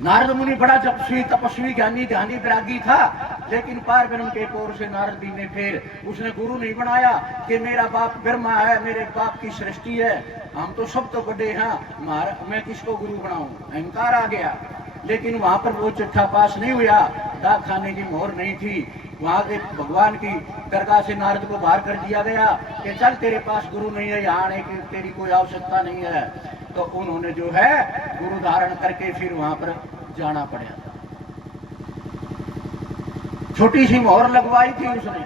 नारद मुनि बड़ा जपस्वी तपस्वी ज्ञानी ध्यानी वैरागी था, लेकिन पार ब्रह्म के कोर से नारद जी ने फिर उसने गुरु नहीं बनाया कि मेरा बाप ब्रह्मा है, मेरे बाप की सृष्टि है, हम तो सब तो बड़े हैं, मैं किसको गुरु बनाऊं, अहंकार आ गया। लेकिन वहां पर वो चिट्ठा पास नहीं हुआ, डाक खाने की मोहर नहीं थी। वहां के भगवान की दरगाह से नारद को बाहर कर दिया गया कि चल तेरे पास गुरु नहीं है, यहाँ आने की तेरी कोई आवश्यकता नहीं है। तो उन्होंने जो है गुरु धारण करके फिर वहां पर जाना पड़ा। छोटी सी मोहर लगवाई थी उसने।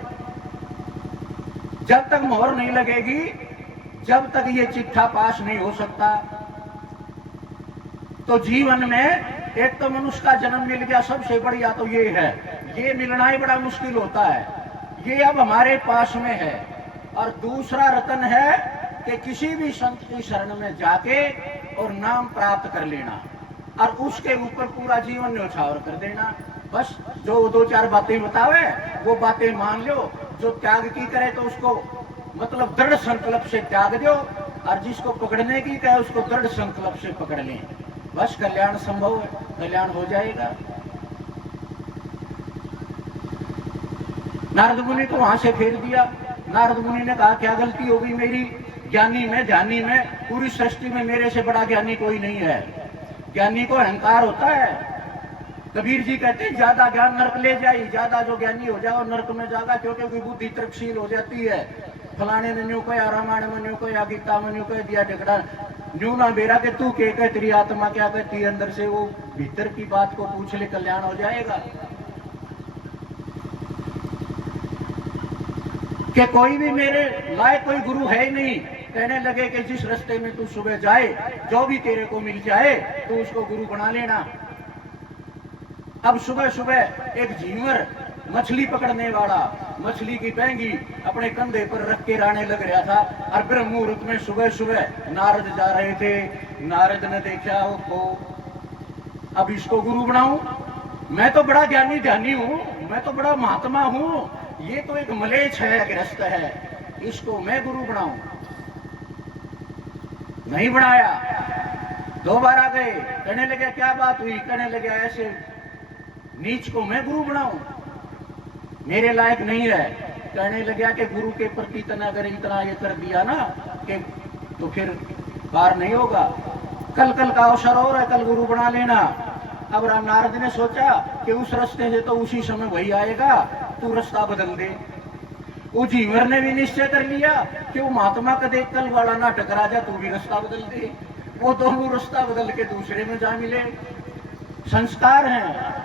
जब तक मोहर नहीं लगेगी, जब तक ये चिट्ठा पास नहीं हो सकता, तो जीवन में एक तो मनुष्य का जन्म मिल गया, सबसे बढ़िया तो ये है, ये मिलना ही बड़ा मुश्किल होता है, ये अब हमारे पास में है। और दूसरा रतन है कि किसी भी संत की शरण में जाके और नाम प्राप्त कर लेना और उसके ऊपर पूरा जीवन न्यौछावर कर देना। बस जो दो चार बातें बतावे वो बातें मान लो। जो त्याग की करे तो उसको मतलब दृढ़ संकल्प से त्याग दो, और जिसको पकड़ने की कहे उसको दृढ़ संकल्प से पकड़ लें। बस कल्याण संभव है, कल्याण हो जाएगा। नारद मुनि को वहां से फेर दिया। नारद मुनि ने कहा क्या गलती होगी मेरी, ज्ञानी में ध्यानी में पूरी सृष्टि में मेरे से बड़ा ज्ञानी कोई नहीं है। ज्ञानी को अहंकार होता है। कबीर जी कहते हैं ज्यादा ज्ञान नरक ले जाए, ज्यादा जो ज्ञानी हो जाओ नरक में जाएगा, क्योंकि बुद्धि तर्कशील हो जाती है। फलाने ने न्यू कहा, रामायण में न्यू कहा, गीता में न्यू कह दिया, टिकड़ा न्यू ना बेरा के तू के कह, तेरी आत्मा क्या कहती है, अंदर से वो भीतर की बात को पूछ ले, कल्याण हो जाएगा। कि कोई भी मेरे लायक कोई गुरु है ही नहीं। कहने लगे कि जिस रास्ते में तू सुबह जाए, जो भी तेरे को मिल जाए तो उसको गुरु बना लेना। अब सुबह सुबह एक झींवर मछली पकड़ने वाला मछली की पैंगी अपने कंधे पर रख के रहने लग रहा था, और ब्रह्म मुहूर्त में सुबह सुबह नारद जा रहे थे। नारद ने देखा वो, अब इसको गुरु बनाऊं, मैं तो बड़ा ज्ञानी ध्यानी हूं, मैं तो बड़ा महात्मा हूं, ये तो एक मलेच्छ है, ग्रस्त है, इसको मैं गुरु बनाऊं। नहीं बनाया। दो बार आ गए, कहने लगे क्या बात हुई, कहने लगे ऐसे नीच को मैं गुरु बनाऊं, मेरे लायक नहीं है। कहने लगा कि गुरु के प्रति तना अगर इतना ये कर दिया ना कि तो फिर पार नहीं होगा। कल कल का अवसर और है, कल गुरु बना लेना। अब राम नारद ने सोचा कि उस रास्ते से तो उसी समय वही आएगा, तू रास्ता बदल दे। वो झींवर ने भी निश्चय कर लिया कि वो महात्मा का देख कल वाला ना टकरा जा, तू भी रास्ता बदल दे। वो दोनों रास्ता बदल के दूसरे में जा मिले। संस्कार हैं,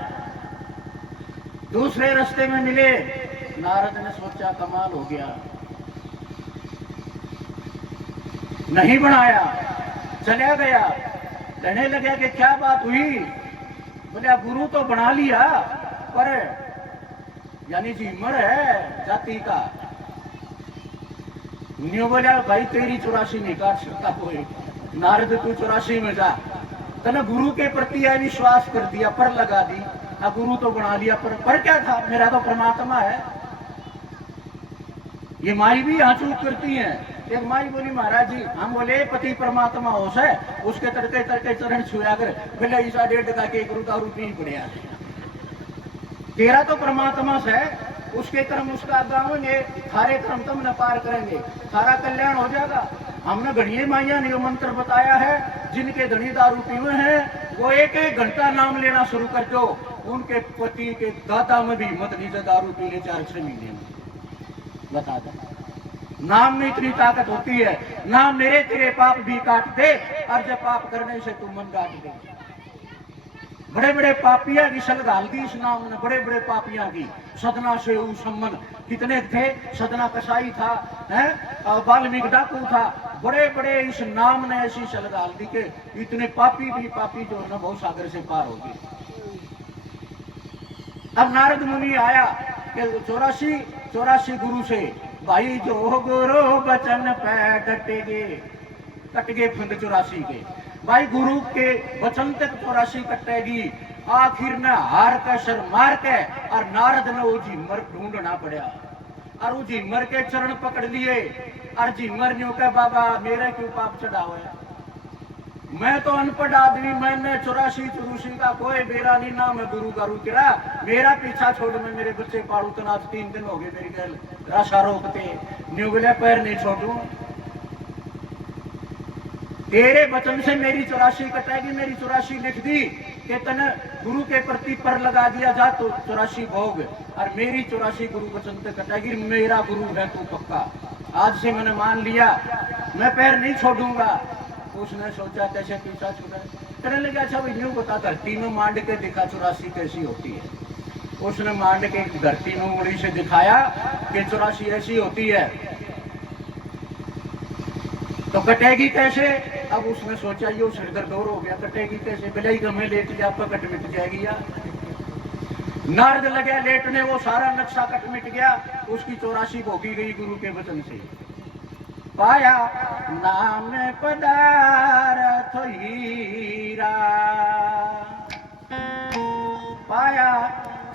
दूसरे रास्ते में मिले। नारद ने सोचा कमाल हो गया, नहीं बनाया, चला गया। कहने लगा कि क्या बात हुई, बोले गुरु तो बना लिया, पर यानी झींवर है जाति का। न्यू बोला भाई तेरी 84 नहीं काट सकता कोई, नारद तू 84 में जा। तने गुरु के प्रति विश्वास कर दिया, पर लगा दी, अब गुरु तो बना लिया, पर क्या था, मेरा तो परमात्मा है। ये माई भी यहाँ चूक करती है। एक माई बोली महाराज जी, हम बोले पति परमात्मा हो से उसके तड़के तड़के चरण छुआ कर, बोले ईसा 1.5 का के गुरु का रूप ही पड़े। तेरा तो परमात्मा से, उसके कर्म उसका गावेंगे, सारे कर्म तुम न पार करेंगे, सारा कल्याण हो जाएगा। हमने घड़िए माइया ने मंत्र बताया है, जिनके धनी दारू पीवे हैं वो एक एक घंटा नाम लेना शुरू कर दो, उनके पति के दादा में भी हिम्मत नहीं से दारू पी ले 4 महीने में। बता दो, नाम में इतनी ताकत होती है। नाम मेरे तेरे पाप भी काट दे, और जब पाप करने से तू मन काट दे। बड़े बड़े पापियां की सलगाल दी इस नाम ने, बड़े बड़े पापियां की। सदना से संबंध कितने थे, सदना कसाई था, और वाल्मीकि डाकू था, बड़े बड़े इस नाम ने ऐसी सलगाल दी के इतने पापी भी पापी जो है ना बहुत सागर से पार हो गए। अब नारद मुनि आया कि 84 गुरु से भाई जो गुरु बचन पे कटगे फंद 84 के, भाई गुरु के वचन तक 84 कटेगी। आखिर में हार का सर मार के और नारद ने वो झींवर ढूंढना पड़ा, और वो झींवर के चरण पकड़ लिए, और झींवर ने कहा बाबा मेरे क्यों पाप चढ़ा हुआ है, मैं तो अनपढ़ आदमी, मैंने 84 का कोई बेरा नहीं ना मैं गुरु का रूप करा। मेरा पीछा छोड़, मैं मेरे बच्चे पालू तो आज 3 दिन हो गए मेरी गल राशा रोकते न्यूगले पैर नहीं छोड़ू। तेरे वचन से मेरी 84 कटेगी, मेरी 84 लिख दी कि तन गुरु के प्रति पर लगा दिया जा तो 84 भोग, और मेरी 84 गुरु वचन से कटेगी। मेरा गुरु है तू पक्का, आज से मैंने मान लिया, मैं पैर नहीं छोड़ूंगा। उसने सोचा कैसे पीछा छुड़ा, कहने लगा अच्छा भाई यूं बता, धरती में मांड के दिखा 84 कैसी होती है। उसने मांड के धरती में उंगली से दिखाया कि 84 ऐसी होती है, तो कटेगी कैसे। अब उसने सोचा ये सिर दर्द और हो गया, कटेगी कैसे, बिलाई गमे लेट गया आपका कट मिट जाएगी यार। नार्द लगे लेटने, वो सारा नक्शा कट मिट गया, उसकी 84 भोगी गई गुरु के वचन से। पाया नाम पदार्थ हीरा, पाया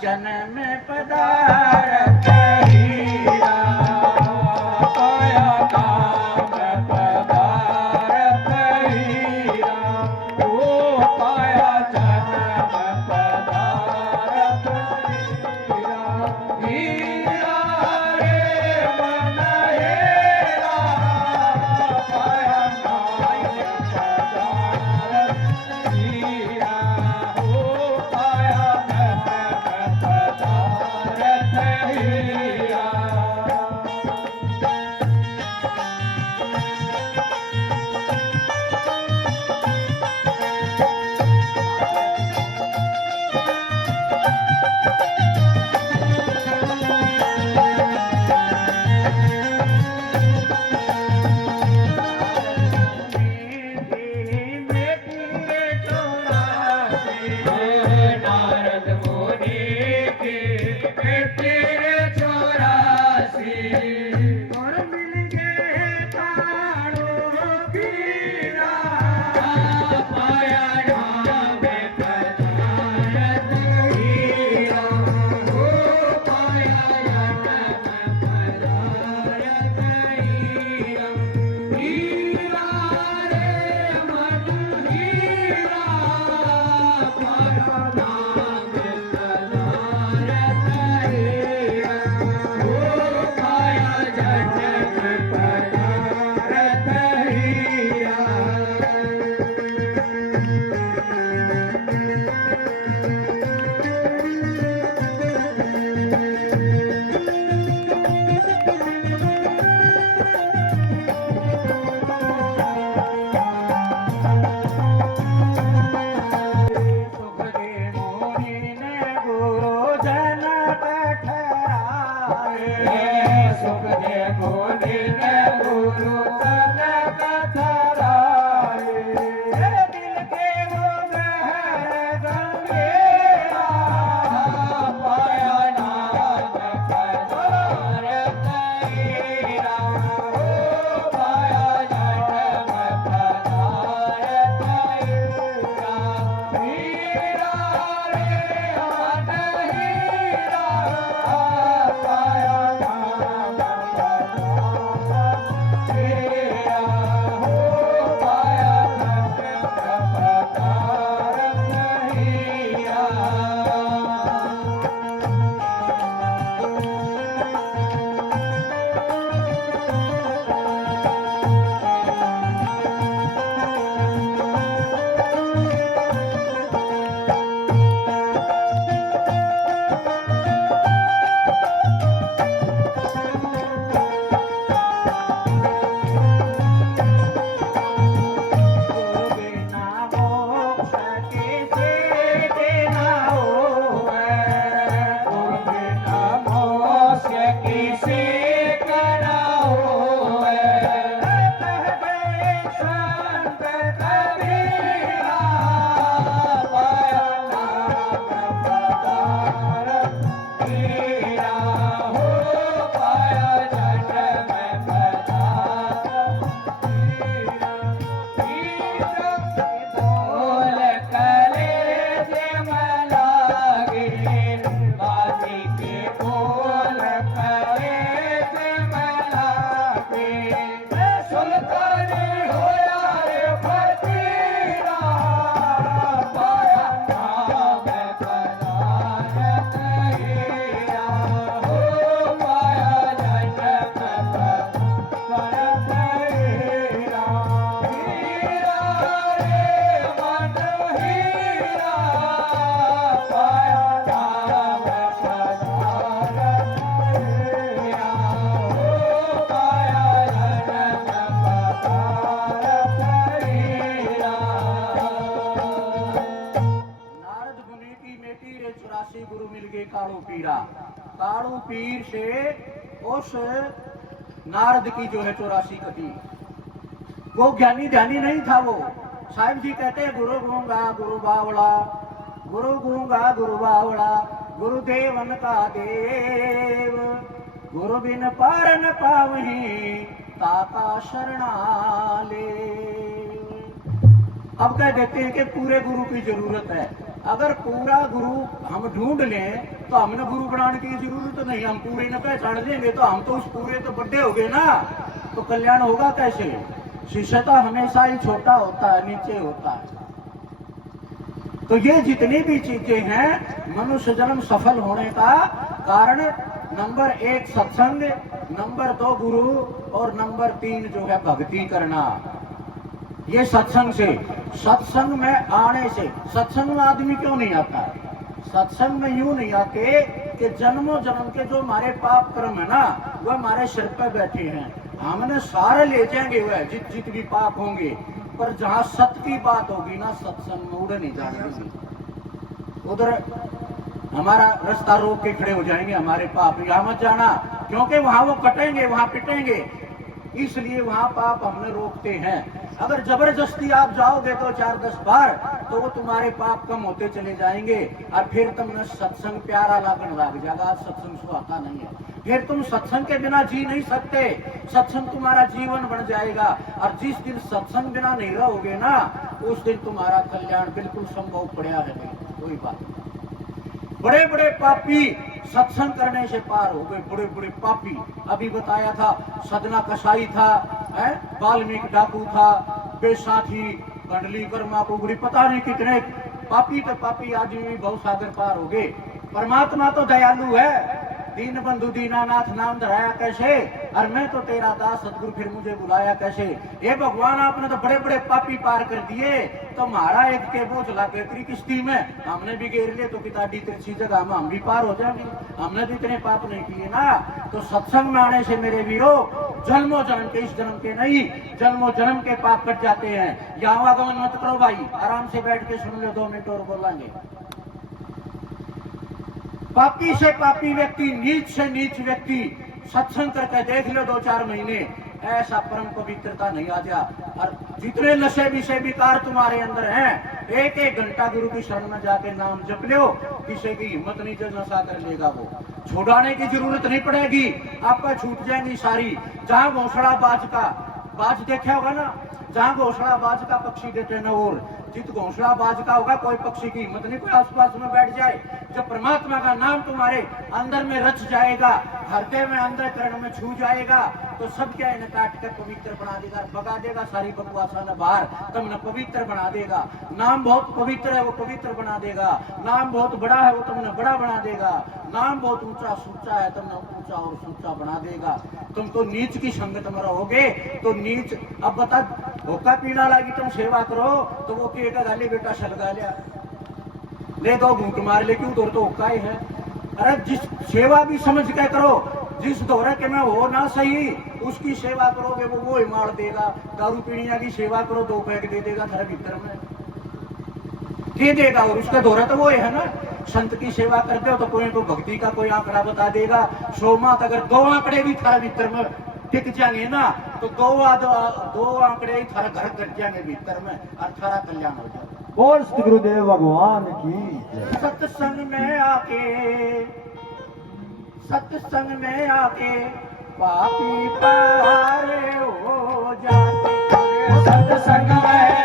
जन्म पदार्थ हीरा, पाया नाम पदार्थ हीरा, ओ पाया जन्म पदार्थ हीरा। हीरा रे मन हेरा, पाया नाम पदार्थ हीरा, ओ पाया जन्म पदार्थ हीरा। चौरासी गुरु मिल गए काड़ू पीरा। काड़ू पीर से उस नारद की जो है 84 कटी। वो ज्ञानी ध्यानी नहीं था वो। साहिब जी कहते हैं गुरु गूंगा गुरु बावड़ा, गुरु गूंगा गुरु बावड़ा, गुरुदेवन का देव, गुरु बिन पार न पावही ताका शरणाले। अब कह देते हैं कि पूरे गुरु की जरूरत है। अगर पूरा गुरु हम ढूंढ लें तो हमने गुरु बनाने की जरूरत नहीं। हम पूरे न पहचान लेंगे तो हम तो उस पूरे तो बड़े हो गए ना, तो कल्याण होगा कैसे? शिष्य तो हमेशा ही छोटा होता है, नीचे होता है। तो ये जितनी भी चीजें हैं मनुष्य जन्म सफल होने का कारण, नंबर 1 सत्संग, नंबर 2 गुरु और नंबर 3 जो है भक्ति करना। ये सत्संग से, सत्संग में आने से, सत्संग में आदमी क्यों नहीं आता? सत्संग में यूं नहीं आते कि जन्मों जन्म के जो हमारे पाप कर्म है ना वो हमारे सिर पर बैठे हैं, हमने सारे ले जाएंगे वह जित भी पाप होंगे, पर जहां सत्य की बात होगी ना सत्संग में उड़े नहीं जाने, उधर हमारा रास्ता रोक के खड़े हो जाएंगे हमारे पाप। यहाँ मत जाना, क्योंकि वहां वो कटेंगे, वहां पिटेंगे, इसलिए वहां पाप हमने रोकते हैं। अगर जबरदस्ती आप जाओगे तो 4-10 बार तो वो तुम्हारे पाप कम होते चले जाएंगे और फिर तुमने सत्संग प्यारा लगन लग जाएगा। आज सत्संग सुहाता नहीं है, फिर तुम सत्संग के बिना जी नहीं सकते, सत्संग तुम्हारा जीवन बन जाएगा। और जिस दिन सत्संग बिना नहीं रहोगे ना उस दिन तुम्हारा कल्याण बिल्कुल संभव पड़ा है नहीं, कोई बात नहीं। बड़े बड़े पापी सत्संग करने से पार हो गए, बड़े बड़े पापी। अभी बताया था सदना कसाई था, वाल्मीकि डाकू था, बेसाथी, गंडली कर्मा कुगड़ी, पता नहीं कितने पापी तो पापी आदमी भी बहुत सागर पार हो गए। परमात्मा तो दयालु है, दीन बंधु दीनानाथ नाम धराया कैसे, और मैं तो तेरा दास सतगुरु फिर मुझे बुलाया कैसे। ये भगवान आपने तो बड़े बड़े पापी पार कर दिए, तो हमारा एक के बोझ ला बेहतरी किस्ती में हमने भी घेर लिए तो किताडी तिरछी जगह में हम भी पार हो जाएंगे। हमने भी इतने पाप नहीं किए ना। तो सत्संग में आने से मेरे वीरों जन्मों जन्म के, इस जन्म के नहीं, जन्मों जन्म के पाप कट जाते हैं। यहाँ आगमन मत करो भाई, आराम से बैठ के सुन लो, 2 मिनट और बोलेंगे। पापी से पापी व्यक्ति, नीच से नीच व्यक्ति सत्संग करके देख लो 2-4 महीने, ऐसा परम पवित्रता नहीं आ जा। और जितने नशे विषय विकार तुम्हारे अंदर हैं, 1-1 घंटा गुरु की शरण में जाके नाम जप लो, किसी की हिम्मत नहीं जो नशा कर लेगा वो छुड़ाने की जरूरत नहीं पड़ेगी, आपका छूट जाएंगी सारी। जहां घोसड़ा बाज का, बाज देखा होगा ना, जहां घोसड़ा बाज का पक्षी देते न, और जित घोसला बाज का होगा कोई पक्षी की हिम्मत नहीं कोई आसपास में बैठ जाए। जब परमात्मा का नाम तुम्हारे अंदर में रच जाएगा, हृदय में अंदर करण में छू जाएगा, तो सब क्या इन्हें काट कर पवित्र बना देगा, भगा देगा सारी बकवासा न बाहर, तुमने पवित्र बना देगा। नाम बहुत पवित्र है वो पवित्र बना देगा, नाम बहुत बड़ा है वो तुमने बड़ा बना देगा, नाम बहुत ऊंचा सूचा है तुमने ऊंचा और सूचा बना देगा। तुम तो नीच की संगत में रहोगे तो नीच। अब बता, धोखा पीना लगी तुम सेवा करो तो वो कहेगा गाली बेटा सलगा लिया, ले 2 घूंट मार ले, क्यों दौर तो होका ही है। अरे जिस सेवा भी समझ के करो, जिस दौरे के में हो ना सही उसकी सेवा करोगे वो ही मार देगा। दारू पीनिया की सेवा करो 2 पैक दे देगा घर भीतर में दे देगा, और उसका दौरा तो वो है ना। संत की सेवा करते हो तो कोई को भक्ति का कोई आंकड़ा बता देगा, 100 मात अगर 2 आंकड़े भी थारा भीतर में टिक जाएंगे ना तो 2 आंकड़े ही थारा घर कट जाएंगे भीतर में और थारा कल्याण हो जाएगा। बोल श्री गुरुदेव भगवान की। सत्संग में आके, सत्संग में आके पापी पार हो जाते, सत्संग में